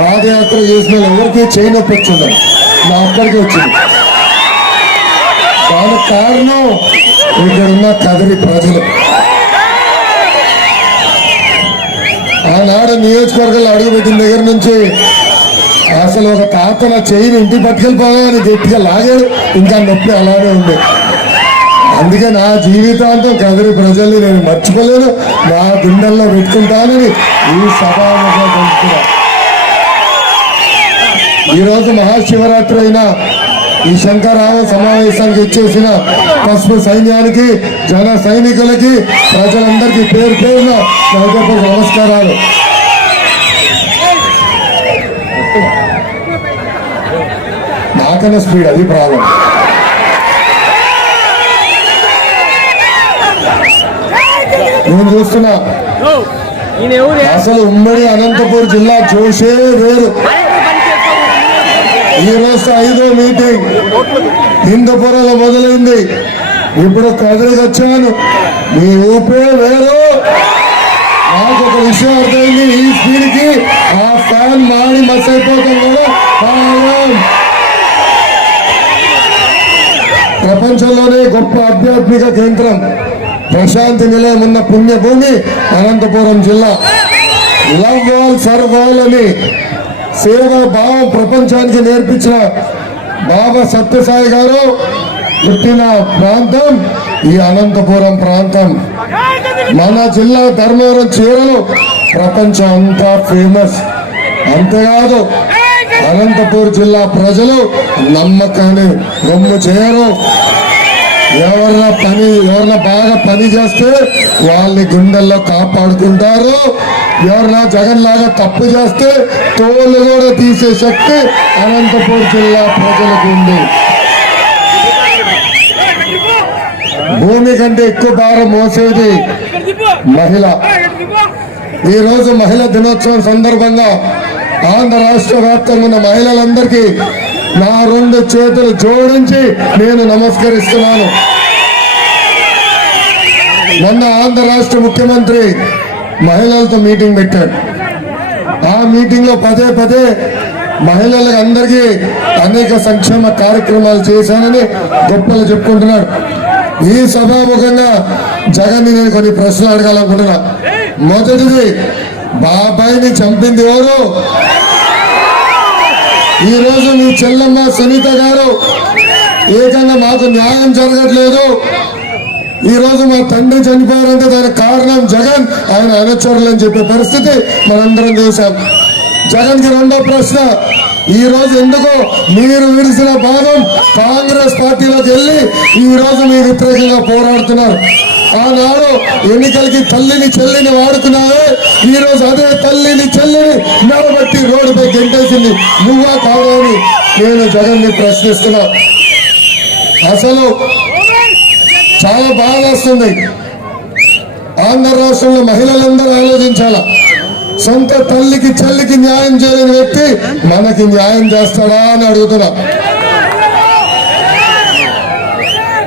పాదయాత్ర చేసిన ఎవరికి చేయి నొప్పి వచ్చింది, నా ఒక్కడికి వచ్చింది. దానికి కారణం ఇక్కడున్న కదిరి ప్రజలు. ఆనాడు నియోజకవర్గాలు అడుగుపెట్టిన దగ్గర నుంచి అసలు ఒక తాత నా చేయిని ఇంటికి పట్టుకెళ్ళిపోవాలని గట్టిగా లాగాడు, ఇంకా నొప్పి అలానే ఉంది. అందుకే నా జీవితాంతం కదిరి ప్రజల్ని నేను మర్చిపోలేను, నా గుండెల్లో పెట్టుకుంటానని ఈ సభాముగా తెలుస్తున్నా. ఈరోజు మహాశివరాత్రి అయినా ఈ శంకరామ సమావేశానికి ఇచ్చేసిన పసుపు సైన్యానికి, జన సైనికులకి, ప్రజలందరికీ పేరు పేరున హృదయపూర్వక నమస్కారాలు. నాకన్నా స్పీడ్, అది ప్రాబ్లం. నేను చూస్తున్నా అసలు ఉమ్మడి అనంతపూర్ జిల్లా జోషే వేరు. ఈ రోజు 5వ మీటింగ్ హిందూపురంలో మొదలైంది, ఇప్పుడు కదిరికి వచ్చాను. మీ ఊపే వేరు. నాకు ఒక విషయం అర్థమైంది, ఈ స్పీడ్కి ఆ ఫ్యాన్ మాడి మస్ అయిపోతాం కూడా కారణం. ప్రపంచంలోనే గొప్ప ఆధ్యాత్మిక కేంద్రం, ప్రశాంతి నిలయం ఉన్న పుణ్యభూమి అనంతపురం జిల్లా. లవ్ వాల్ సర్వ్ వాల్ అని సేవా భావం ప్రపంచానికి నేర్పించిన బాబా సత్యసాయి గారు పుట్టిన ప్రాంతం ఈ అనంతపురం ప్రాంతం. మన జిల్లా ధర్మవరం చీరలు ప్రపంచం అంతా ఫేమస్. అంతేకాదు అనంతపూర్ జిల్లా ప్రజలు నమ్మకాన్ని రొమ్ము చేయరు. ఎవరన్నా బాగా పని చేస్తే వాళ్ళని గుండెల్లో కాపాడుకుంటారు. ఎవరన్నా జగన్ లాగా తప్పు చేస్తే తోలు కూడా తీసే శక్తి అనంతపూర్ జిల్లా ప్రజలకు ఉంది. భూమి కంటే ఎక్కువ భారం మోసేది మహిళ. ఈరోజు మహిళా దినోత్సవం సందర్భంగా ఆంధ్ర రాష్ట్ర వ్యాప్తంగా ఉన్న మహిళలందరికీ నా 2 చేతులు జోడించి నేను నమస్కరిస్తున్నాను. మొన్న ఆంధ్ర రాష్ట్ర ముఖ్యమంత్రి మహిళలతో మీటింగ్ పెట్టాడు. ఆ మీటింగ్ లో పదే మహిళలకు అందరికీ అనేక సంక్షేమ కార్యక్రమాలు చేశానని గొప్పలు చెప్పుకుంటున్నాడు. ఈ సభాముఖంగా జగన్ నేను కొన్ని ప్రశ్నలు అడగాలనుకుంటున్నా. మొదటిది, బాబాయిని చంపింది ఎవరు? ఈ రోజు మీ చెల్లమ్మ సునీత గారు ఏకంగా మాకు న్యాయం జరగట్లేదు, ఈ రోజు మా తండ్రి చనిపోయారంటే దానికి కారణం జగన్, ఆయన అనుచరులు అని చెప్పే పరిస్థితి మనందరం చూసాం. జగన్ కి రెండో ప్రశ్న, ఈ రోజు ఎందుకు మీరు విడిసిన భాగం కాంగ్రెస్ పార్టీలోకి వెళ్ళి ఈ రోజు మీ వ్యతిరేకంగా పోరాడుతున్నారు? ఆనాడు ఎన్నికలకి తల్లిని చెల్లిని వాడుకున్నావే, ఈ రోజు అదే తల్లిని చెల్లిని నిలబెట్టి రోడ్డుపై గెంటేసింది నువ్వా కాదా అని నేను జగన్ ని ప్రశ్నిస్తున్నా. అసలు చాలా బాధ వస్తుంది. ఆంధ్ర రాష్ట్రంలో మహిళలందరూ ఆలోచించాలా, సొంత తల్లికి చెల్లికి న్యాయం చేయలేని వ్యక్తి మనకి న్యాయం చేస్తాడా అని అడుగుతున్నా.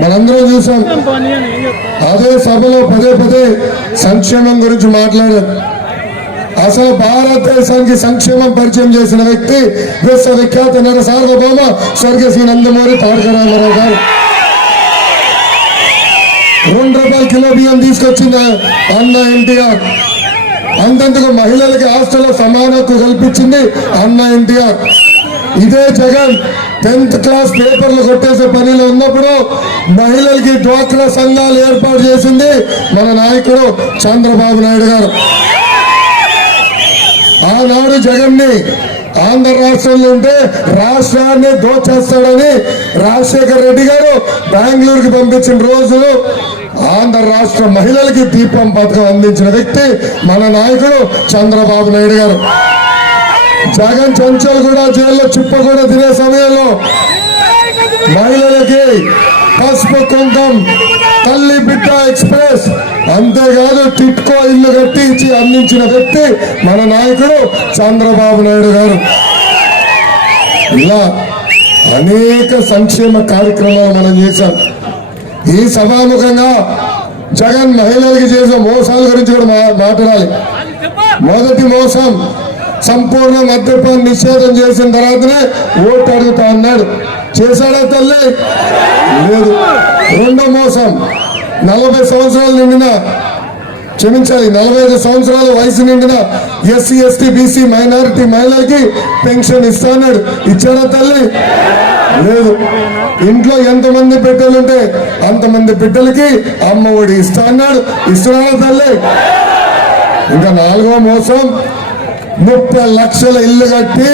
మనందరం చూసాం, అదే సభలో పదే సంక్షేమం గురించి మాట్లాడారు. అసలు భారతదేశానికి సంక్షేమం పరిచయం చేసిన వ్యక్తి విశ్వవిఖ్యాత నట సార్వభౌమ స్వర్గీయ శ్రీ నందమూరి తారక రామారావు గారు. 2 రూపాయల కిలో బియ్యం తీసుకొచ్చిన అన్న ఎన్టీఆర్. అంతెందుకు మహిళలకి హాస్టల్లో సమాన హక్కు కల్పించింది అన్న ఎన్టీఆర్. ఇదే జగన్ 10th క్లాస్ పేపర్లు కొట్టేసే పనిలో ఉన్నప్పుడు మహిళలకి డ్వాక్రా సంఘాలు ఏర్పాటు చేసింది మన నాయకుడు చంద్రబాబు నాయుడు గారు. ఆనాడు జగన్ ని ఆంధ్ర రాష్ట్రంలో ఉంటే రాష్ట్రాన్ని దోచేస్తాడని రాజశేఖర రెడ్డి గారు బెంగళూరుకి పంపించిన రోజులు ఆంధ్ర రాష్ట్ర మహిళలకి దీపం పథకం అందించిన వ్యక్తి మన నాయకుడు చంద్రబాబు నాయుడు గారు. జగన్ చెంచాలు కూడా జైల్లో చిప్ప కూడా తినే సమయంలో మహిళలకి పసుపు కుంకం, తల్లి బిడ్డ ఎక్స్ప్రెస్, అంతేకాదు టిట్కో ఇల్లు కట్టించి అందించిన వ్యక్తి మన నాయకుడు చంద్రబాబు నాయుడు గారు. ఇలా అనేక సంక్షేమ కార్యక్రమాలు మనం చేశాం. ఈ సభాముఖంగా జగన్ మహిళలకి చేసే మోసాల గురించి కూడా మాట్లాడాలి. మొదటి మోసం, సంపూర్ణ మద్యపాన నిషేధం చేసిన తర్వాతనే ఓటు అడుగుతా అన్నాడు. చేశాడా తల్లి? లేదు. రెండో మోసం, 40 సంవత్సరాలు నిండిన క్షమించాలి 45 సంవత్సరాల వయసు నిండిన ఎస్సీ ఎస్టీ బీసీ మైనారిటీ మహిళలకి పెన్షన్ ఇస్తా అన్నాడు. ఇచ్చాడా తల్లి? లేదు. ఇంట్లో ఎంతమంది బిడ్డలుంటే అంతమంది బిడ్డలకి అమ్మ ఒడి ఇస్తా అన్నాడు. ఇస్తున్నాడా తల్లి? ఇంకా నాలుగో మోసం, 30 లక్షల ఇల్లు కట్టి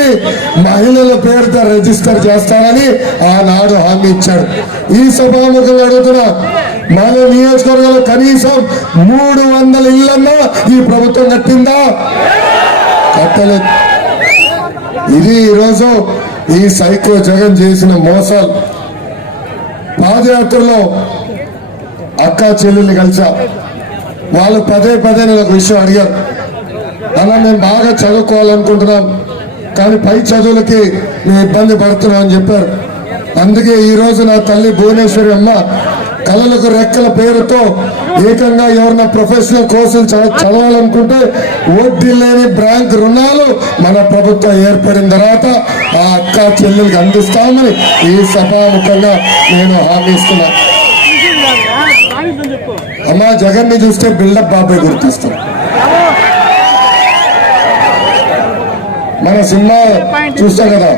మహిళల పేరుతో రిజిస్టర్ చేస్తానని ఆనాడు హామీ ఇచ్చాడు. ఈ సభాముఖంగా అడుగుతున్నా, మన నియోజకవర్గంలో కనీసం 300 ఇళ్లన్నా ఈ ప్రభుత్వం కట్టిందా? కట్టలేదు. ఇది ఈరోజు ఈ సైకో జగన్ చేసిన మోసాలు. పాదయాత్రలో అక్క చెల్లెల్ని కలిసా, వాళ్ళు పదే నాకు విషయం అడిగారు. అలా మేము బాగా చదువుకోవాలనుకుంటున్నాం, కానీ పై చదువులకి మేము ఇబ్బంది పడుతున్నాం అని చెప్పారు. అందుకే ఈ రోజు నా తల్లి భువనేశ్వరి అమ్మ కళలకు రెక్కల పేరుతో ఏకంగా ఎవరన్నా ప్రొఫెషనల్ కోర్సులు చదవాలనుకుంటే వడ్డీ లేని బ్యాంక్ రుణాలు మన ప్రభుత్వం ఏర్పడిన తర్వాత ఆ అక్క చెల్లెలకి అందిస్తామని ఈ సభాముఖంగా నేను హామీ ఇస్తున్నా. అమ్మా, జగన్ ని చూస్తే బిల్డప్ బాబాయ్ గుర్తిస్తాం. మన సినిమా చూస్తా కదా,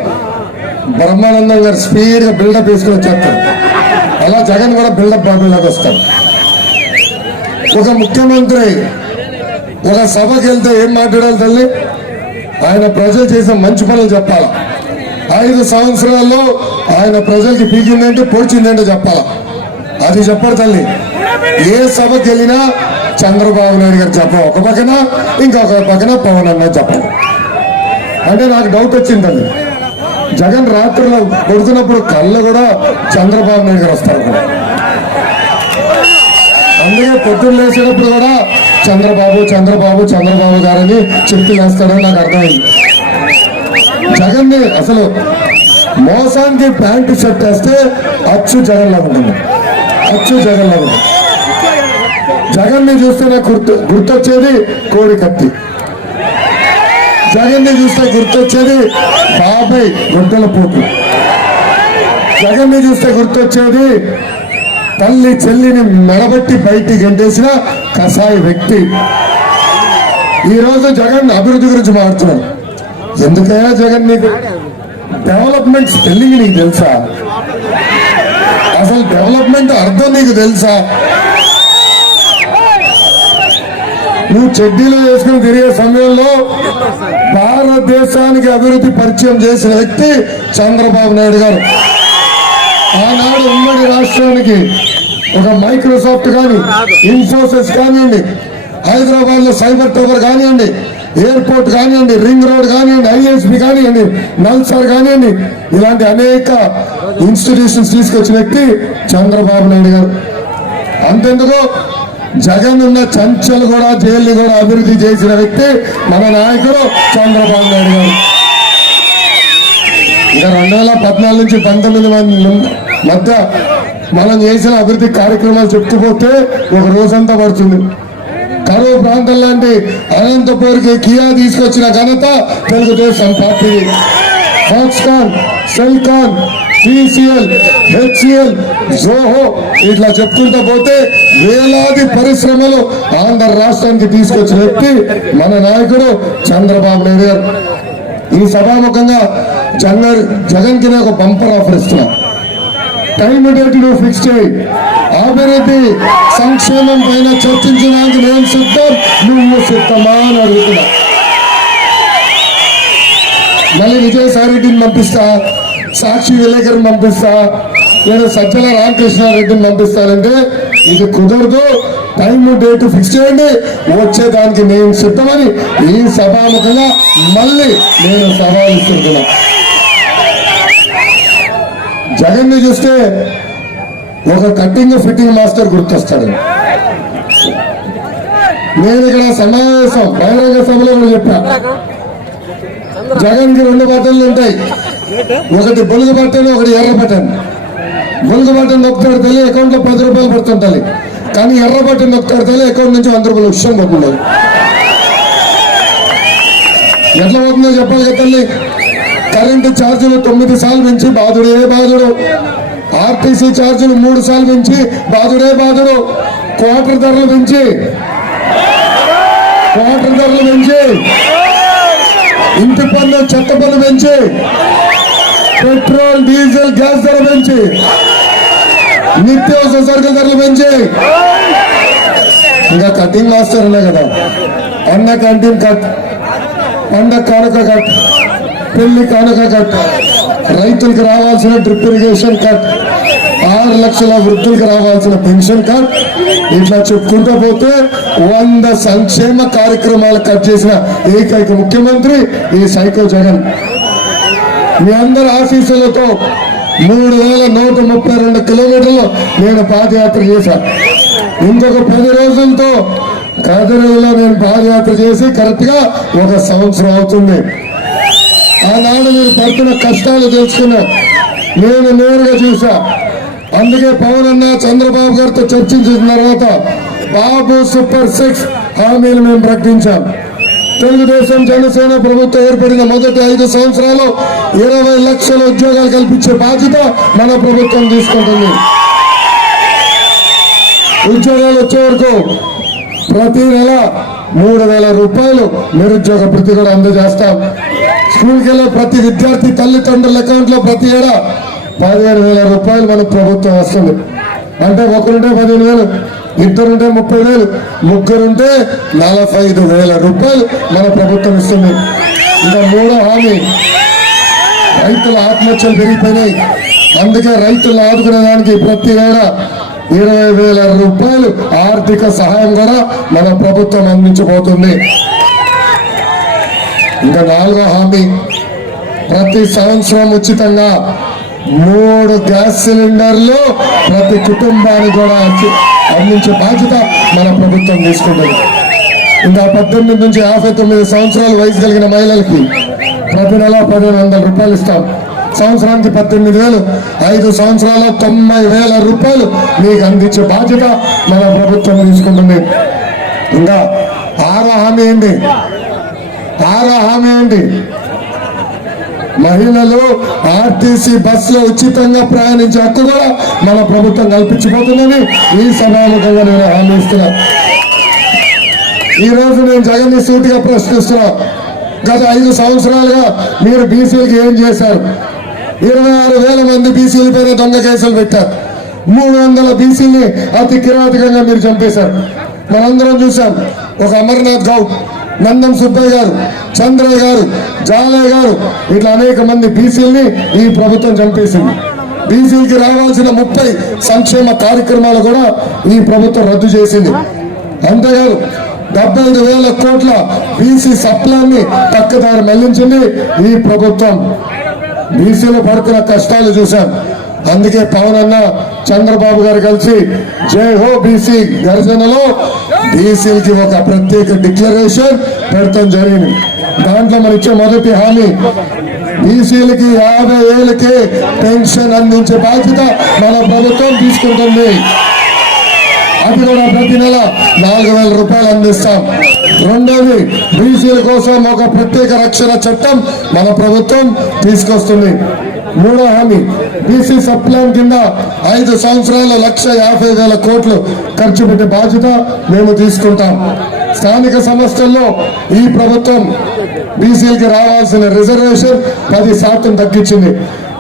బ్రహ్మానందం గారు స్పీడ్ గా బిల్డప్ వేసుకుని వచ్చేస్తారు. అలా జగన్ కూడా బిల్డప్ బాబాయ్ లాగా వస్తాడు. ఒక ముఖ్యమంత్రి ఒక సభకి వెళ్తే ఏం మాట్లాడాలి తల్లి? ఆయన ప్రజలు చేసిన మంచి పనులు చెప్పాలా. 5 సంవత్సరాల్లో ఆయన ప్రజలకి పీకిందంటే పొడిచిందంటే చెప్పాలా. అది చెప్పరు తల్లి. ఏ సభకి వెళ్ళినా చంద్రబాబు నాయుడు గారు చెప్పాలి ఒక పక్కన, ఇంకొక పక్కన పవన్ అన్న చెప్పాలి. అంటే నాకు డౌట్ వచ్చిందండి, జగన్ రాత్రిలో కొడుతున్నప్పుడు కళ్ళు కూడా చంద్రబాబు నాయుడు గారు వస్తారు కూడా. అందుకే పొద్దున్న లేచినప్పుడు కూడా చంద్రబాబు గారని చెప్పి వేస్తాడని నాకు అర్థమైంది. జగన్ ని అసలు మోసానికి ప్యాంటు షర్ట్ వేస్తే అచ్చు జగన్ లాగా ఉంటుంది. జగన్ ని చూస్తే నాకు గుర్తొచ్చేది కోడి కత్తి. జగన్ ని చూస్తే గుర్తొచ్చేది బాబాయ్ గుంటల పోటు. జగన్ ని చూస్తే గుర్తొచ్చేది తల్లి చెల్లిని మెడబట్టి బయటికి గంటేసిన కసాయి వ్యక్తి. ఈ రోజు జగన్ అభివృద్ధి గురించి మాట్లాడుతున్నాడు. ఎందుకయ్యా జగన్ నీకు డెవలప్మెంట్ స్పెల్లింగ్ నీకు తెలుసా? అసలు డెవలప్మెంట్ అర్థం నీకు తెలుసా? నువ్వు చెడ్డీలో వేసుకుని తిరిగే సమయంలో భారతదేశానికి అభివృద్ధి పరిచయం చేసిన వ్యక్తి చంద్రబాబు నాయుడు గారు. ఆనాడు ఉమ్మడి రాష్ట్రానికి ఒక మైక్రోసాఫ్ట్ కానీ, ఇన్ఫోసిస్ కానివ్వండి, హైదరాబాద్ లో సైబర్ టవర్ కానివ్వండి, ఎయిర్పోర్ట్ కానివ్వండి, రింగ్ రోడ్ కానివ్వండి, ఐఎస్బి కానివ్వండి, నల్సార్ కానివ్వండి, ఇలాంటి అనేక ఇన్స్టిట్యూషన్స్ తీసుకొచ్చిన వ్యక్తి చంద్రబాబు నాయుడు గారు. అంతెందుకు జగన్ ఉన్న చంచల్ కూడా జైలు కూడా అభివృద్ధి చేసిన వ్యక్తి మన నాయకుడు చంద్రబాబు నాయుడు గారు. ఇక 2014 నుంచి 19 మధ్య మనం చేసిన అభివృద్ధి కార్యక్రమాలు చెప్పుకుపోతే ఒక రోజంతా పడుతుంది. కరువు ప్రాంతం లాంటి అనంతపూర్కి కియా తీసుకొచ్చిన ఘనత Telugu Desam party. Foxconn, Celkon, TCL, HCl, Zoho ఇట్లా చెప్పుకుంటూ పోతే వేలాది పరిశ్రమలు ఆంధ్ర రాష్ట్రానికి తీసుకొచ్చిన వ్యక్తి మన నాయకుడు చంద్రబాబు నాయుడు గారు. ఈ సభాముఖంగా జగన్ కి ఒక బంపర్ ఆఫర్ ఇస్తున్నా. టైం డేట్ నువ్వు ఫిక్స్ చేయి. అభివృద్ధి సంక్షేమం పైన చర్చించడానికి నేను సిద్ధం, నువ్వు సిద్ధమా అని అడుగుతున్నా. మళ్ళీ విజయసాయి రెడ్డిని పంపిస్తా, సాక్షి విలేకరిని పంపిస్తా, నేను సజ్జల రామకృష్ణారెడ్డిని పంపిస్తానంటే ఇది కుదరదు. టైం డేట్ ఫిక్స్ చేయండి, వచ్చేదానికి నేను సిద్ధమని ఈ సభాముఖంగా మళ్ళీ నేను సవాల్ ఇస్తున్నా. జగన్ ని చూస్తే ఒక కటింగ్ ఫిట్టింగ్ మాస్టర్ గుర్తొస్తాడు. నేను ఇక్కడ సమావేశం బహిరంగ సభలో కూడా చెప్పా, జగన్ కి 2 బటన్లు ఉంటాయి, ఒకటి బొలుగు బటన్, ఒకటి ఎర్ర బటన్. బొలుగు బటన్ నొక్కుతాడు తల్లి, అకౌంట్ లో 10 రూపాయలు పడుతుంటాయి. కానీ ఎర్ర బటన్ నొక్కుతాడు తల్లి, అకౌంట్ నుంచి 100 రూపాయలు విషయం పడుతుంది. ఎట్లా పోతుందో చెప్పాలి కదా తల్లి. కరెంటు ఛార్జీలు 9 సార్లు పెంచి బాధుడే బాధుడు, ఆర్టీసీ ఛార్జీలు 3 సార్లు పెంచి బాధుడే బాధుడు, క్వార్టర్ ధరలు పెంచి ఇంటి పన్ను చెత్త పన్ను పెంచి పెట్రోల్ డీజిల్ గ్యాస్ ధర పెంచి నిత్యావసర సరుకుల ధరలు పెంచి ఇంకా కటింగ్ మాస్టర్ ఉన్నాయి కదా, అన్న క్యాంటీన్ కట్, పండగ కానుక కట్, పెళ్లి కానుక కట్, రైతులకు రావాల్సిన డ్రిప్ ఇరిగేషన్ కట్, 6 లక్షల వృద్ధులకు రావాల్సిన పెన్షన్ కట్, ఇట్లా చెప్పుకుంటూ పోతే 100 సంక్షేమ కార్యక్రమాలు కట్ చేసిన ఏకైక ముఖ్యమంత్రి ఈ సైకో జగన్. మీ అందరి ఆశీస్సులతో 3132 కిలోమీటర్లు నేను పాదయాత్ర చేశాను. ఇంకొక 10 రోజులతో కదిరిలో నేను పాదయాత్ర చేసి కరెక్ట్ గా 1 సంవత్సరం అవుతుంది. ఆనాడు మీరు పడుతున్న కష్టాలు తెలుసుకున్నా, నేను నేరుగా చూసా. అందుకే పవన్ అన్న చంద్రబాబు గారితో చర్చించిన తర్వాత బాబు సూపర్ 6 హామీలు మేము ప్రకటించాం. తెలుగుదేశం జనసేన ప్రభుత్వం ఏర్పడిన మొదటి 5 సంవత్సరాలు 20 లక్షల ఉద్యోగాలు కల్పించే బాధ్యత మన ప్రభుత్వం తీసుకుంటుంది. ఉద్యోగాలు వచ్చే వరకు ప్రతి నెల 3,000 రూపాయలు నిరుద్యోగ భృతి కూడా అందజేస్తాం. స్కూల్కి వెళ్ళే ప్రతి విద్యార్థి తల్లిదండ్రుల అకౌంట్ లో ప్రతి ఏడా 15,000 రూపాయలు మన ప్రభుత్వం వస్తుంది. అంటే ఒకరుంటే 15,000, ఇద్దరుంటే 30,000, ముగ్గురుంటే 45,000 రూపాయలు మన ప్రభుత్వం ఇస్తుంది. ఇంకా 3వ హామీ, రైతుల ఆత్మహత్యలు పెరిగిపోయినాయి. అందుకే రైతులను ఆదుకునేదానికి ప్రతి ఏడా 20,000 రూపాయలు ఆర్థిక సహాయం కూడా మన ప్రభుత్వం అందించబోతుంది. ఇంకా 4వ హామీ, ప్రతి సంవత్సరం ఉచితంగా 3 గ్యాస్ సిలిండర్లు ప్రతి కుటుంబానికి కూడా అందించే బాధ్యత మన ప్రభుత్వం తీసుకుంటుంది. ఇంకా 18 నుంచి 59 సంవత్సరాల వయసు కలిగిన మహిళలకి ప్రతి నెల 1,500 రూపాయలు ఇస్తాం. సంవత్సరానికి 18,000, 5 సంవత్సరాల 90,000 రూపాయలు మీకు అందించే బాధ్యత మన ప్రభుత్వం తీసుకుంటుంది. ఇంకా 6వ హామీ ఏంటి? మహిళలు ఆర్టీసీ బస్సులో ఉచితంగా ప్రయాణించే హక్కు కూడా మన ప్రభుత్వం కల్పించబోతుందని ఈ సభాముఖంగా నేను హామీ ఇస్తున్నా. ఈ రోజు నేను జగన్ ని సూటిగా ప్రశ్నిస్తున్నా, గత 5 సంవత్సరాలుగా మీరు బీసీలకు ఏం చేశారు? 26,000 మంది బీసీల పైన దొంగ కేసులు పెట్టారు. 300 బీసీని అతి కిరాతకంగా మీరు చంపేశారు. మనందరం చూసాం. ఒక అమర్నాథ్ గౌడ్, నందం సుబ్బయ్య గారు, చంద్రయ్య గారు, జాలయ్య గారు, ఇట్లా అనేక మంది బీసీలని ఈ ప్రభుత్వం చంపేసింది. బీసీలకి రావాల్సిన 30 సంక్షేమ కార్యక్రమాలు కూడా ఈ ప్రభుత్వం రద్దు చేసింది. అంతేకాదు 75,000 కోట్ల బీసీ సప్లాన్ని పక్కదారి మళ్లించింది ఈ ప్రభుత్వం. బీసీలు పడుతున్న కష్టాలు చూశాం. అందుకే పవన్ అన్న చంద్రబాబు గారు కలిసి జై హో బీసీ గర్జనలో బీసీలకి ఒక ప్రత్యేక డిక్లరేషన్ పెడతాం జరిగింది. దాంట్లో మనం ఇచ్చే మొదటి హామీ, బీసీలకి 50 ఏళ్ళకి పెన్షన్ అందించే బాధ్యత మన ప్రభుత్వం తీసుకుంటుంది. అది కూడా ప్రతి నెల 4,000 రూపాయలు అందిస్తాం. రెండోది, బీసీల కోసం ఒక ప్రత్యేక రక్షణ చట్టం మన ప్రభుత్వం తీసుకొస్తుంది. 3వ హామీ, బీసీ సప్లాన్ కింద 5 సంవత్సరాలు 1,50,000 కోట్లు ఖర్చు పెట్టే బాధ్యత మేము తీసుకుంటాం. స్థానిక సంస్థల్లో ఈ ప్రభుత్వం బీసీలకి రావాల్సిన రిజర్వేషన్ 10% తగ్గించింది.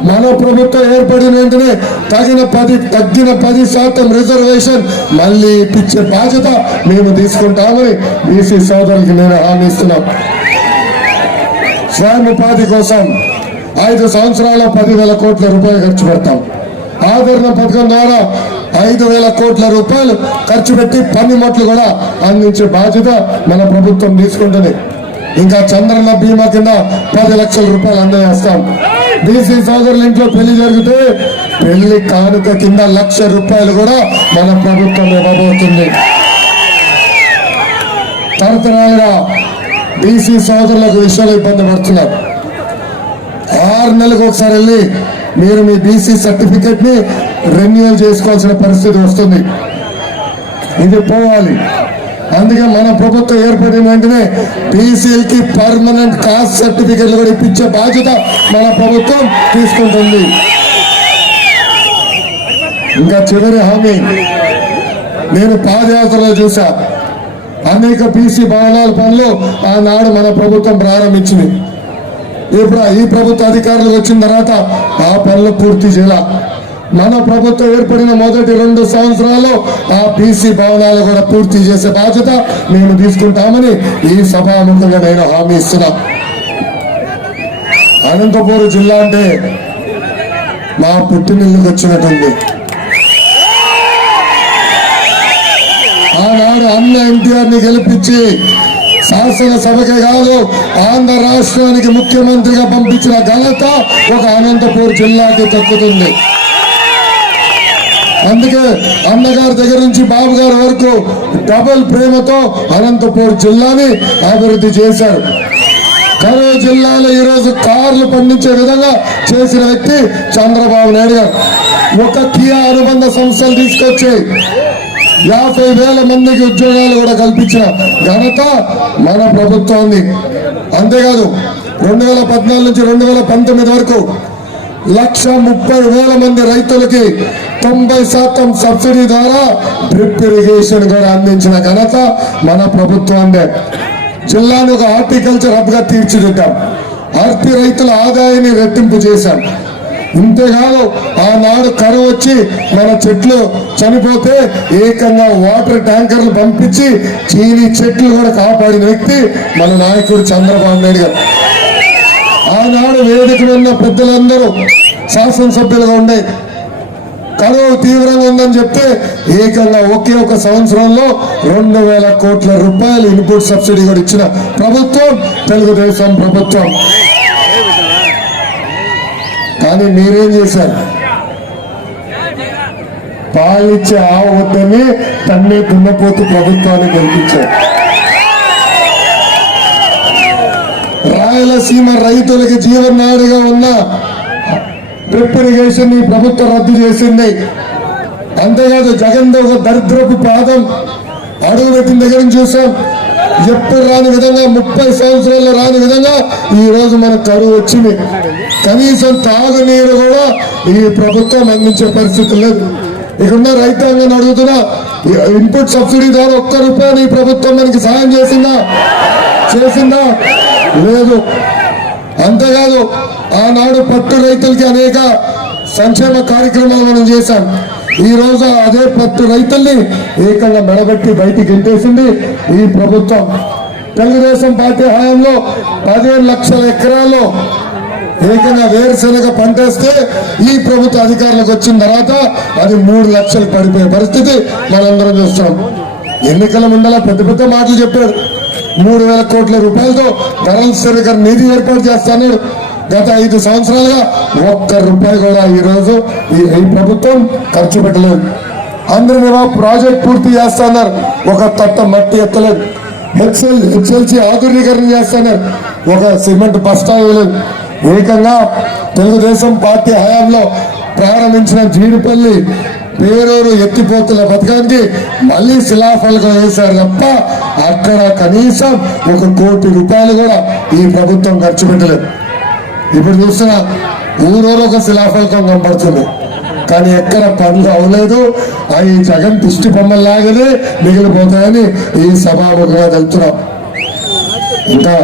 మన ప్రభుత్వం ఏర్పడిన వెంటనే తగ్గిన 10% రిజర్వేషన్ మళ్ళీ ఇప్పించే బాధ్యత మేము తీసుకుంటామని బీసీ సోదరులకి నేను హామీ ఇస్తున్నాం. స్వయం ఉపాధి కోసం 5 సంవత్సరాల 10,000 కోట్ల రూపాయలు ఖర్చు పెడతాం. ఆదరణ పథకం ద్వారా 5,000 కోట్ల రూపాయలు ఖర్చు పెట్టి పన్నుమట్లు కూడా అందించే బాధ్యత మన ప్రభుత్వం తీసుకుంటుంది. ఇంకా చంద్రన్న బీమా కింద 10 లక్షల రూపాయలు అందజేస్తాం. బీసీ సోదరుల ఇంట్లో పెళ్లి జరిగితే పెళ్లి కానుక కింద 1,00,000 రూపాయలు కూడా మన ప్రభుత్వం ఇవ్వబోతుంది. తరతరాలుగా బీసీ సోదరులకు విషయాలు ఇబ్బంది పడుతున్నారు. 6 నెలలకు ఒకసారి వెళ్ళి మీరు మీ బీసీ సర్టిఫికెట్ ని రెన్యువల్ చేసుకోవాల్సిన పరిస్థితి వస్తుంది. ఇది పోవాలి. అందుకే మన ప్రభుత్వం ఏర్పడిన వెంటనే బీసీలకి పర్మనెంట్ కాస్ట్ సర్టిఫికెట్లు కూడా ఇప్పించే బాధ్యత మన ప్రభుత్వం తీసుకుంటుంది. ఇంకా చివరి హామీ, నేను పాదయాత్రలో చూసా అనేక బీసీ భవనాల పనులు ఆనాడు మన ప్రభుత్వం ప్రారంభించింది. ఇప్పుడు ఈ ప్రభుత్వ అధికారులు వచ్చిన తర్వాత ఆ పనులు పూర్తి చేయాల. మన ప్రభుత్వం ఏర్పడిన మొదటి 2 సంవత్సరాలు ఆ బీసీ భవనాలు కూడా పూర్తి చేసే బాధ్యత మేము తీసుకుంటామని ఈ సభాముఖంగా నేను హామీ ఇస్తున్నా. అనంతపురం జిల్లా అంటే మా పుట్టినిల్లుకి వచ్చినట్టుంది. ఆనాడు అన్న ఎన్టీఆర్ ని గెలిపించి శాసనసభకే కాదు ఆంధ్ర రాష్ట్రానికి ముఖ్యమంత్రిగా పంపించిన ఘనత ఒక అనంతపూర్ జిల్లాకి దక్కుతుంది. అందుకే అన్నగారి దగ్గర నుంచి బాబు గారి వరకు డబుల్ ప్రేమతో అనంతపూర్ జిల్లాని అభివృద్ధి చేశారు. కరూరు జిల్లాలో ఈరోజు కార్లు పండించే విధంగా చేసిన వ్యక్తి చంద్రబాబు నాయుడు గారు. ఒక కియా అనుబంధ సంస్థలు తీసుకొచ్చి 50,000 మందికి ఉద్యోగాలు కూడా కల్పించిన ఘనత మన ప్రభుత్వాన్ని. అంతేకాదు 2014 నుంచి 2019 వరకు 130,000 మంది రైతులకి 90% సబ్సిడీ ద్వారా డ్రిప్ ఇరిగేషన్ కూడా అందించిన ఘనత మన ప్రభుత్వాన్ని. జిల్లాను ఒక హార్టికల్చర్ హబ్ గా తీర్చిదిద్దాం. అరటి రైతుల ఆదాయాన్ని రెట్టింపు చేశాం. ఇంతేకాదు ఆనాడు కరువు వచ్చి మన చెట్లు చనిపోతే ఏకంగా వాటర్ ట్యాంకర్లు పంపించి చీనీ చెట్లు కూడా కాపాడిన వ్యక్తి మన నాయకుడు చంద్రబాబు నాయుడు గారు. ఆనాడు వేదికలో ఉన్న పెద్దలందరూ శాసనసభ్యులుగా ఉండే కరువు తీవ్రంగా ఉందని చెప్తే ఏకంగా ఒకే ఒక సంవత్సరంలో 2,000 కోట్ల రూపాయలు ఇన్పుట్ సబ్సిడీ కూడా ఇచ్చిన ప్రభుత్వం తెలుగుదేశం ప్రభుత్వం. కానీ మీరేం చేశారు? పాలిచ్చే ఆవు వద్దని తన్నే దున్నపోతు ప్రభుత్వాన్ని గెలిపించారు. రాయలసీమ రైతులకి జీవనాడిగా ఉన్న డ్రిప్ ఇరిగేషన్ ని ప్రభుత్వం రద్దు చేసింది. అంతేకాదు జగన్ ఒక దరిద్రపు పాదం అడుగు పెట్టిన దగ్గర నుంచి చూసాం. ఎప్పుడు రాని విధంగా 30 సంవత్సరాల్లో రాని విధంగా ఈ రోజు మన కరువు వచ్చింది. కనీసం తాగునీరు కూడా ఈ ప్రభుత్వం అందించే పరిస్థితి లేదు. ఇక్కడున్న రైతాంగాన్ని అడుగుతున్నా, ఇన్పుట్ సబ్సిడీ ద్వారా ₹1 ఈ ప్రభుత్వం మనకి సాయం చేసిందా? లేదు. అంతేకాదు ఆనాడు పట్టు రైతులకి అనేక సంక్షేమ కార్యక్రమాలు మనం చేశాం. ఈ రోజు అదే పట్టు రైతుల్ని ఏకంగా మెడబెట్టి బయటికి గెంటేసింది ఈ ప్రభుత్వం. తెలుగుదేశం పార్టీ హయాంలో 15 లక్షల ఎకరాల్లో ఏకంగా వేరుశెనగ పంట వేస్తే ఈ ప్రభుత్వ అధికారులకు వచ్చిన తర్వాత అది 3 లక్షలకు పడిపోయే పరిస్థితి మనందరం చూస్తున్నాం. ఎన్నికల ముందల పెద్ద పెద్ద మాటలు చెప్పాడు. 3,000 కోట్ల రూపాయలతో ధరల స్థిరీకరణ నిధి ఏర్పాటు చేస్తాడు. గత 5 సంవత్సరాలుగా ₹1 కూడా ఈ రోజు ఈ ప్రభుత్వం ఖర్చు పెట్టలేదు. అందరూ ప్రాజెక్ట్ పూర్తి చేస్తున్నారు, ఒక తట్ట మట్టి ఎత్తలేదు. హెచ్ఎల్సి ఆధునీకరణ చేస్తున్నారు, ఒక సిమెంట్ బస్తా వేయలేదు. ఏకంగా తెలుగుదేశం పార్టీ హయాంలో ప్రారంభించిన జీడిపల్లి పేరూరు ఎత్తిపోతుల పథకానికి మళ్ళీ శిలాఫలకం వేశారు తప్ప అక్కడ కనీసం ₹1 కోటి కూడా ఈ ప్రభుత్వం ఖర్చు పెట్టలేదు. ఇప్పుడు చూస్తున్నా ఊరూరు ఒక శిలాఫలకం కనపడుతుంది, కానీ ఎక్కడ పనులు అవ్వలేదు. అవి జగన్ దిష్టి బొమ్మల్లాగానే మిగిలిపోతాయని ఈ సభాముఖంగా తెలుపుతున్నాం. ఇంకా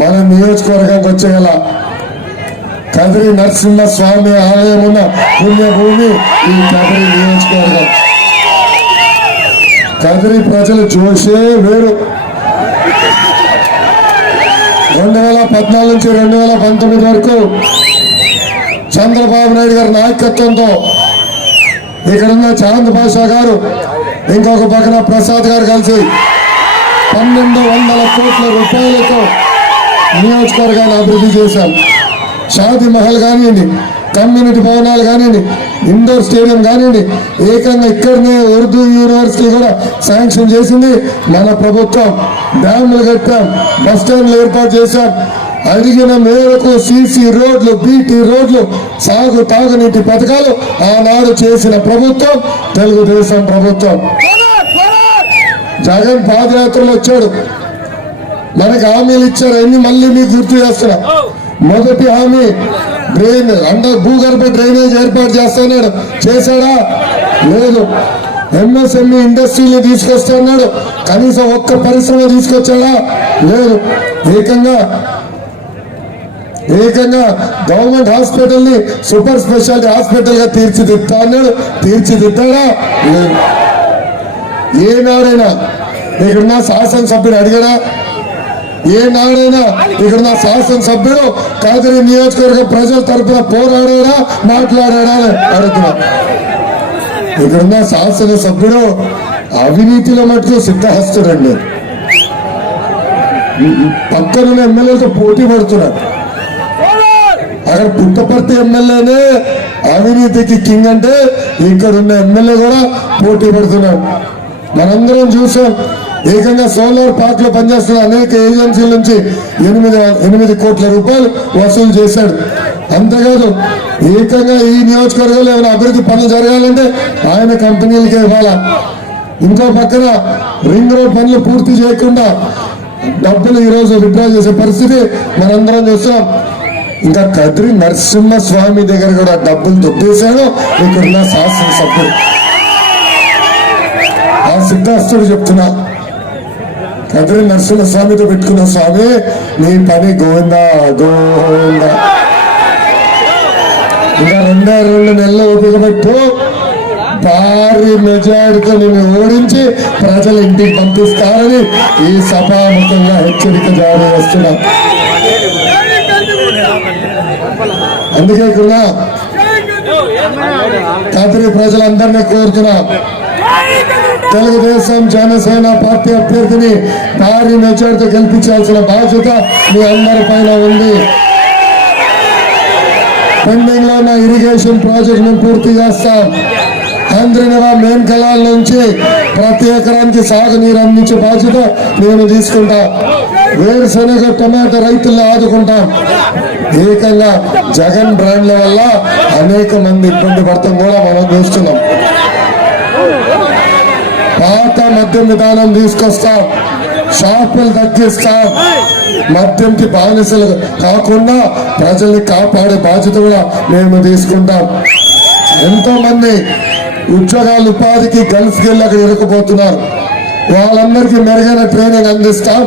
మన నియోజకవర్గానికి వచ్చేగల కదిరి నరసింహస్వామి ఆలయం ఉన్న పుణ్యభూమి ఈ కదిరి నియోజకవర్గం. కదిరి ప్రజల జోషే వేరు. 2014 నుంచి 2019 వరకు చంద్రబాబు నాయుడు గారి నాయకత్వంతో ఇక్కడున్న చాంద్ బాషా గారు ఇంకొక పక్కన ప్రసాద్ గారు కలిసి 1,200 కోట్ల రూపాయలతో నియోజకవర్గాన్ని అభివృద్ధి చేశాం. షాదీ మహల్ కానివ్వండి, కమ్యూనిటీ భవనాలు కానివ్వండి, ఇండోర్ స్టేడియం కానివ్వండి, ఏకంగా ఇక్కడనే ఉర్దూ యూనివర్సిటీ కూడా శాంక్షన్ చేసింది మన ప్రభుత్వం. డ్యాములు కట్టాం, బస్ స్టాండ్లు ఏర్పాటు చేశాం. అడిగిన మేరకు సీసీ రోడ్లు, బీటీ రోడ్లు, తాగునీటి పథకాలు ఆనాడు చేసిన ప్రభుత్వం తెలుగుదేశం ప్రభుత్వం. జగన్ పాదయాత్రలో వచ్చాడు, మనకి హామీలు ఇచ్చారు. అన్ని మళ్ళీ మీకు గుర్తు చేస్తున్నా. మొదటి హామీ డ్రైన్ భూగర్భ డ్రైనేజ్ ఏర్పాటు చేస్తున్నాడు. చేశాడా? లేదు. ఎంఎస్ఎంఈ ఇండస్ట్రీని తీసుకొస్తున్నాడు. కనీసం ఒక్క పరిశ్రమ తీసుకొచ్చాడా? లేదు. ఏకంగా గవర్నమెంట్ హాస్పిటల్ ని సూపర్ స్పెషాలిటీ హాస్పిటల్ గా తీర్చిదిద్దా అన్నాడు. తీర్చిదిద్దాడా? లేదు. ఏనాడైనా ఇక్కడున్న శాసనసభ్యుడు అడిగాడా? ఏనాడైనా ఇక్కడున్న శాసనసభ్యుడు కాదరి నియోజకవర్గ ప్రజల తరఫున పోరాడాడా, మాట్లాడాడా అని అడుగుతున్నా. ఇక్కడున్న శాసనసభ్యుడు అవినీతిలో మటుకు సిద్ధహస్తుడండి. పక్కనున్న ఎమ్మెల్యేలతో పోటీ పడుతున్నాడు. అక్కడ పుట్టపర్తి ఎమ్మెల్యేనే అవినీతికి కింగ్ అంటే ఇక్కడున్న ఎమ్మెల్యే కూడా పోటీ పడుతున్నాడు. మనందరం చూసాం. ఏకంగా సోలార్ పార్క్ లో పనిచేస్తున్న అనేక ఏజెన్సీల నుంచి 8 కోట్ల రూపాయలు వసూలు చేశాడు. అంతేకాదు ఏకంగా ఈ నియోజకవర్గంలో ఏమైనా అభివృద్ధి పనులు జరగాలంటే ఆయన కంపెనీలకే ఇవ్వాలా. ఇంకో పక్కన రింగ్ రోడ్ పనులు పూర్తి చేయకుండా డబ్బులు ఈరోజు విత్డ్రా చేసే పరిస్థితి మనందరం చూస్తున్నాం. ఇంకా కద్రి నరసింహస్వామి దగ్గర కూడా డబ్బులు దొబ్బేశాడు ఇక్కడున్న శాసనసభ్యుడు. ఆ సిద్ధాస్తుడు చెప్తున్నా, కద్రి నరసింహస్వామితో పెట్టుకున్న స్వామి నీ పని గోవిందా గోవిందా. ఇంకా 2 నెలలు ఓపిక పెట్టు, భారీ మెజారిటీతో నిన్ను ఓడించి ప్రజలు ఇంటికి పంపిస్తారని ఈ సభాముఖంగా హెచ్చరిక జారీ చేస్తున్నా. అందుకే ఇక్కడ కద్రి ప్రజలందరినీ కోరుతున్నా, తెలుగుదేశం జనసేన పార్టీ అభ్యర్థిని భారీ మెజారిటీతో గెలిపించాల్సిన బాధ్యత మీ అందరి పైన ఉంది. పెండింగ్ లో ఉన్న ఇరిగేషన్ ప్రాజెక్ట్ ను పూర్తి చేస్తాం. ఆంధ్రనగర మెయిన్ కెనాల్ నుంచి ప్రతి ఎకరానికి సాగునీరు అందించే బాధ్యత నేను తీసుకుంటా. వేరుశనగ టమాటా రైతులను ఆదుకుంటాం. ఏకంగా జగన్ బ్రాండ్ల వల్ల అనేక మంది ఇబ్బంది పడతాం కూడా మనం చూస్తున్నాం. పాత మద్యం విధానం తీసుకొస్తాం, షాపులు తగ్గిస్తాం, మద్యంకి బానిసలు కాకుండా ప్రజల్ని కాపాడే బాధ్యత కూడా మేము తీసుకుంటాం. ఎంతో మంది ఉద్యోగాలు ఉపాధికి గల్ఫ్కి వెళ్ళి అక్కడ ఇరుక్కుపోతున్నారు. వాళ్ళందరికీ మెరుగైన ట్రైనింగ్ అందిస్తాం.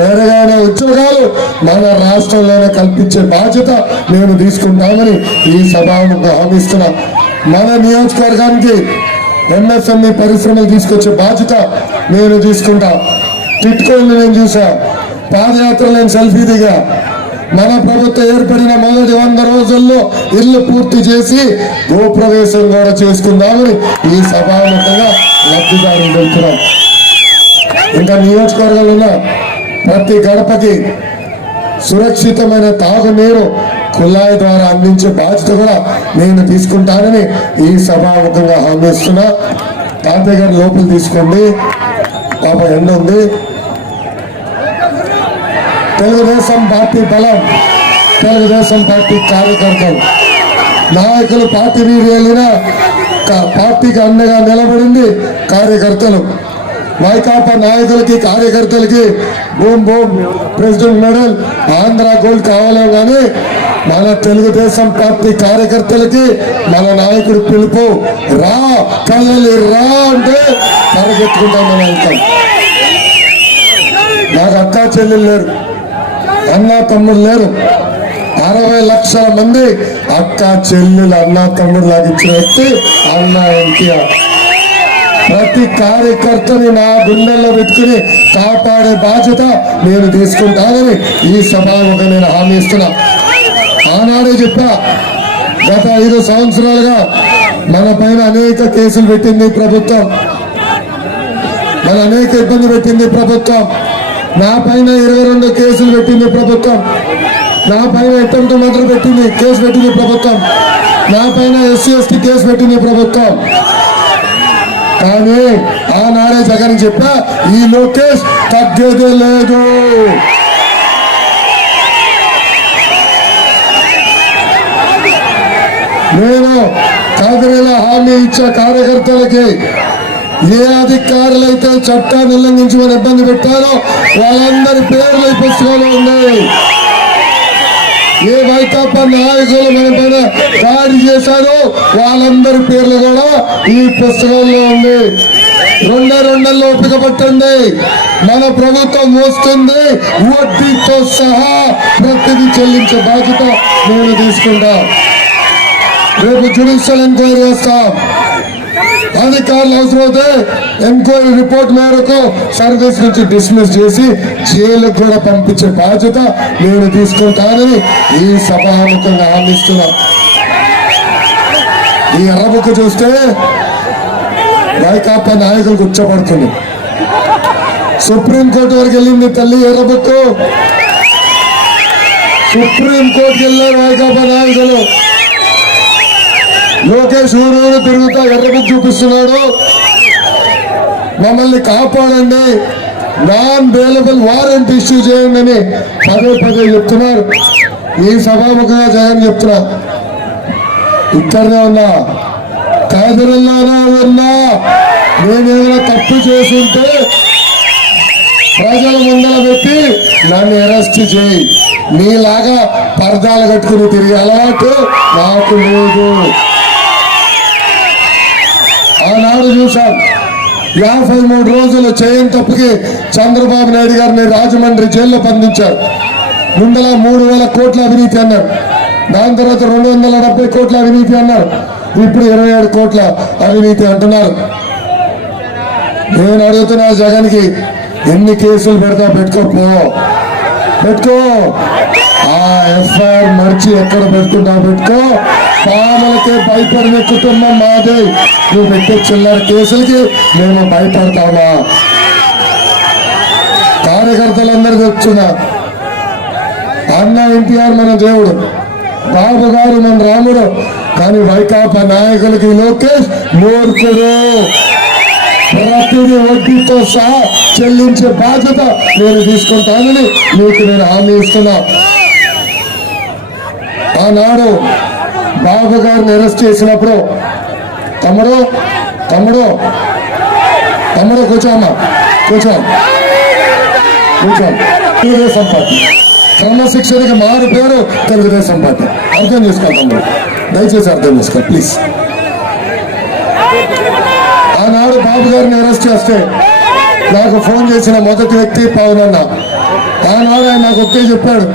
మెరుగైన ఉద్యోగాలు మన రాష్ట్రంలోనే కల్పించే బాధ్యత మేము తీసుకుంటామని ఈ సభాముఖంగా హామీస్తున్నాం. మన నియోజకవర్గానికి ఎంఎస్ఎంఈ పరిశ్రమలు తీసుకొచ్చే బాధ్యత నేను తీసుకుంటా. టిట్కోల్ని నేను చూసా, పాదయాత్ర నేను సెల్ఫీ దిగా. మన ప్రభుత్వం ఏర్పడిన మొదటి 100 రోజుల్లో ఇల్లు పూర్తి చేసి గృహప్రవేశం కూడా చేసుకుందామని ఈ సభాముఖంగా లబ్ధిదారులు తెలుపుతున్నాం. ఇంకా నియోజకవర్గంలో ఉన్న ప్రతి గడపకి సురక్షితమైన తాగునీరు కుళాయి ద్వారా అందించే బాధ్యత కూడా నేను తీసుకుంటానని ఈ సభాముఖంగా హామీ ఇస్తున్నా. తాతయ్య గారి లోపల తీసుకోండి, పాప ఎండ ఉంది. తెలుగుదేశం పార్టీ బలం, తెలుగుదేశం పార్టీ కార్యకర్తలు, నాయకులు పార్టీ వెళ్ళిన పార్టీకి అండగా నిలబడింది కార్యకర్తలు. వైకాపా నాయకులకి కార్యకర్తలకి boom boom president medal Andhra gold కావాలో కానీ మన తెలుగుదేశం పార్టీ కార్యకర్తలకి మన నాయకుడు పిలుపు రా కళ్ళని రా అంటే పరిగెత్తుకుంటాం. మన వెళ్తాం. నాకు అక్కా చెల్లెలు లేరు, అన్నా తమ్ముడు లేరు. 60 లక్షల మంది అక్క చెల్లెలు అన్నా తమ్ముడు లాగా ఇచ్చిన వ్యక్తి అన్నా ఎన్టీఆర్. ప్రతి కార్యకర్తని నా గుండెల్లో పెట్టుకుని కాపాడే బాధ్యత నేను తీసుకుంటానని ఈ సభాముఖంగా నేను హామీ ఇస్తున్నా. ఆనాడే చెప్పా, గత 5 సంవత్సరాలుగా మన పైన అనేక కేసులు పెట్టింది ప్రభుత్వం, మన అనేక ఇబ్బంది పెట్టింది ప్రభుత్వం. నా పైన 22 కేసులు పెట్టింది ప్రభుత్వం. నా పైన అటెంప్ట్ మర్డర్ పెట్టింది కేసు పెట్టింది ప్రభుత్వం. నా పైన ఎస్సీ ఎస్టీ కేసు పెట్టింది ప్రభుత్వం. కానీ ఆనాడే జగన్ చెప్పా, ఈ లోకేష్ తగ్గేదే లేదు. నేను కాకినాడ హామీ ఇచ్చే కార్యకర్తలకి ఏ అధికారులైతే చట్టాన్ని ఉల్లంఘించమని ఇబ్బంది పెట్టారో వాళ్ళందరి పేర్లు ఈ పుస్తకంలో ఉన్నాయి. ఏ వైకాపా నాయకులు మన పైన దాడి చేశారో వాళ్ళందరి పేర్లు కూడా ఈ పుస్తకంలో ఉంది. రెండేళ్లలో ఓపిక పట్టండి. మన ప్రభుత్వం వస్తుంది, వడ్డీతో సహా ప్రతిదీ చెల్లించే బాధ్యత నేను తీసుకుంటా. రేపు జ్యుడిషియల్ ఎంక్వైరీ చేస్తాం. అధికారులు అవసరమైతే ఎంక్వైరీ రిపోర్ట్ మేరకు సర్వీస్ నుంచి డిస్మిస్ చేసి జైలుకు కూడా పంపించే బాధ్యత నేను తీసుకుంటానని ఈ సభాముఖంగా హామీ ఇస్తున్నా. ఈ ఎర్రబుక్ చూస్తే వైకాపా నాయకులు కూర్చోబడుతుంది. సుప్రీంకోర్టు వరకు వెళ్ళింది తల్లి ఎర్రబుక్. సుప్రీంకోర్టుకి వెళ్ళారు వైకాపా నాయకులు. లోకేష్ ఊరు తిరుగుతా ఎర్రబుక్ చూపిస్తున్నాడు. మమ్మల్ని కాపాడండి, నాన్ బెయిలబుల్ వారెంట్ ఇష్యూ చేయండి అని పదే పదే చెప్తున్నారు. ఈ సభాముఖంగా జగన్ చెప్తున్నా, ఇక్కడనే ఉన్నా, కదిరిలోనే ఉన్నా. నేనేమైనా తప్పు చేసుంటే ప్రజల ముందర పెట్టి నన్ను అరెస్ట్ చేయి. నీలాగా పరదాలు కట్టుకుని తిరిగే అలవాటు నాకు లేదు. ఆనాడు చూశాం 53 రోజులు చేయని తప్పుకి చంద్రబాబు నాయుడు గారిని రాజమండ్రి జైల్లో బంధించారు. ముందల 3,000 కోట్ల అవినీతి అన్నారు. దాని తర్వాత 270 కోట్ల అవినీతి అన్నారు. ఇప్పుడు 27 కోట్ల అవినీతి అంటున్నారు. నేను అడుగుతున్నా జగన్కి, ఎన్ని కేసులు పెడతా పెట్టుకో. ఆ ఎఫ్ఐఆర్ మర్చి ఎక్కడ పెడుతున్నా పెట్టుకో. పాములకే భయపడిన కుటుంబం మాదే. నువ్వు పెట్టే చిల్లర కేసులకి మేము భయపడతామా? కార్యకర్తలందరూ చెప్తున్నా, అన్న ఎన్టీఆర్ మన దేవుడు, బాబు గారు మన రాముడు. కానీ వైకాపా నాయకులకి లోకేష్ మూర్ఖుడు. ప్రతిదీ వడ్డీతో సహా చెల్లించే బాధ్యత నేను తీసుకుంటానని మీకు నేను హామీ ఇస్తున్నా. ఆనాడు బాబు గారిని అరెస్ట్ చేసినప్పుడు తమ్ముడు కూర్చోమ్మా, కూర్చో. తెలుగుదేశం పార్టీ క్రమశిక్షణకి మారు పేరు తెలుగుదేశం పార్టీ. అర్థం చేసుకోవాలి తమ్ముడు, దయచేసి అర్థం చేసుకో ప్లీజ్. ఆనాడు బాబు గారిని అరెస్ట్ చేస్తే నాకు ఫోన్ చేసిన మొదటి వ్యక్తి పవన్ అన్న. ఆనాడు ఆయన నాకు ఒకే చెప్పాడు,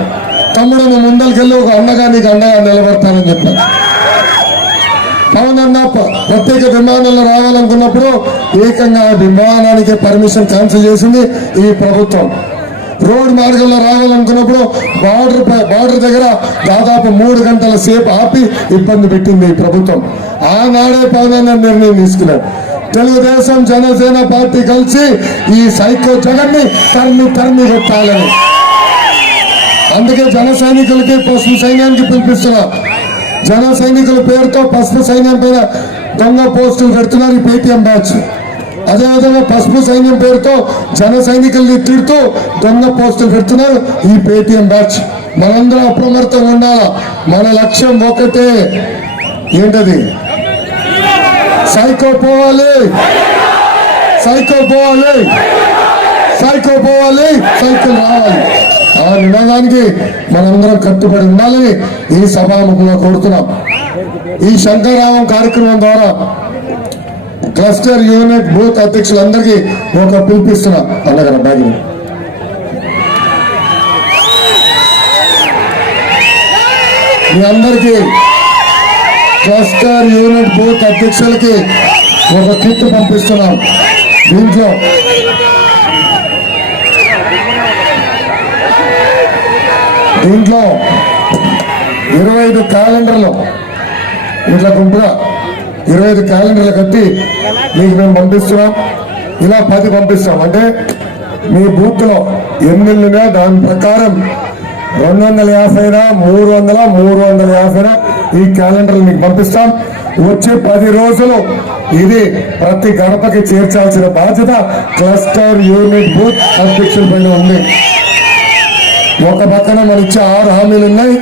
తమ్ముడు నువ్వు ముందరికెళ్ళి ఒక అన్నగా నీకు అండగా నిలబడతానని చెప్పాను. పవన్ అన్న ప్రత్యేక విమానంలో రావాలనుకున్నప్పుడు ఏకంగా విమానానికి పర్మిషన్ క్యాన్సిల్ చేసింది ఈ ప్రభుత్వం. రోడ్ మార్గంలో రావాలనుకున్నప్పుడు బార్డర్ దగ్గర దాదాపు 3 గంటల సేపు ఆపి ఇబ్బంది పెట్టింది ఈ ప్రభుత్వం. ఆనాడే పవన్ అన్న నిర్ణయం తీసుకున్నాడు. తెలుగుదేశం జనసేన పార్టీ కలిసి ఈ సైకో జగన్ని తరిమి కొట్టాలని. అందుకే జన సైనికులకి పసుపు సైన్యానికి పిలిపిస్తున్నా. జన సైనికుల పేరుతో పసుపు సైన్యం పైన దొంగ పోస్టులు పెడుతున్నారు ఈ పేటీఎం బ్యాచ్. అదేవిధంగా పసుపు సైన్యం పేరుతో జన సైనికుల్ని తిడుతూ దొంగ పోస్టులు పెడుతున్నారు ఈ పేటీఎం బ్యాచ్. మనందరం అప్రమత్తంగా ఉండాలా. మన లక్ష్యం ఒకటే, ఏంటది? సైకో పోవాలి, సైకిల్ రావాలి. ఆ నినాదానికి మనందరం కట్టుబడి ఉండాలని ఈ సభాముఖంగా కోరుతున్నాం. ఈ శంకరరావం కార్యక్రమం ద్వారా క్లస్టర్ యూనిట్ బూత్ అధ్యక్షులందరికీ ఒక పిలిపిస్తున్నా. అన్నగారు బ్యాగ్ మీ అందరికీ క్లస్టర్ యూనిట్ బూత్ అధ్యక్షులకి ఒక కిట్ పంపిస్తున్నాం. దీంట్లో దీంట్లో 25 క్యాలెండర్లు ఇట్లా గుంపుగా 25 క్యాలెండర్లు కట్టి మీకు మేము పంపిస్తున్నాం. ఇలా 10 పంపిస్తాం. అంటే మీ బూత్ లో ఎన్నిళ్ళున్నా దాని ప్రకారం 250 350 ఈ క్యాలెండర్లు మీకు పంపిస్తాం. వచ్చే 10 రోజులు ఇది ప్రతి గడపకి చేర్చాల్సిన బాధ్యత క్లస్టర్ యూనిట్ బూత్ అధ్యక్షుల పైన ఉంది. ఒక పక్కన మన ఇచ్చే 6 హామీలు ఉన్నాయి,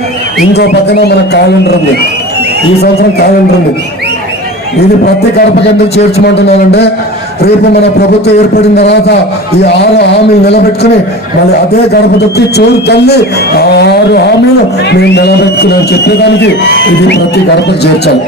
ఇంకో పక్కన మన క్యాలెండర్ ఉంది. ఈ సంవత్సరం క్యాలెండర్ ఉంది. ఇది ప్రతి గడపకి ఎందుకు చేర్చమంటున్నానంటే రేపు మన ప్రభుత్వం ఏర్పడిన తర్వాత ఈ 6 హామీలు నిలబెట్టుకుని మళ్ళీ అదే గడప తొక్కి చూడు తల్లి 6 హామీలు మేము నిలబెట్టుకుని చెప్పేదానికి ఇది ప్రతి గడపకు చేర్చాలి.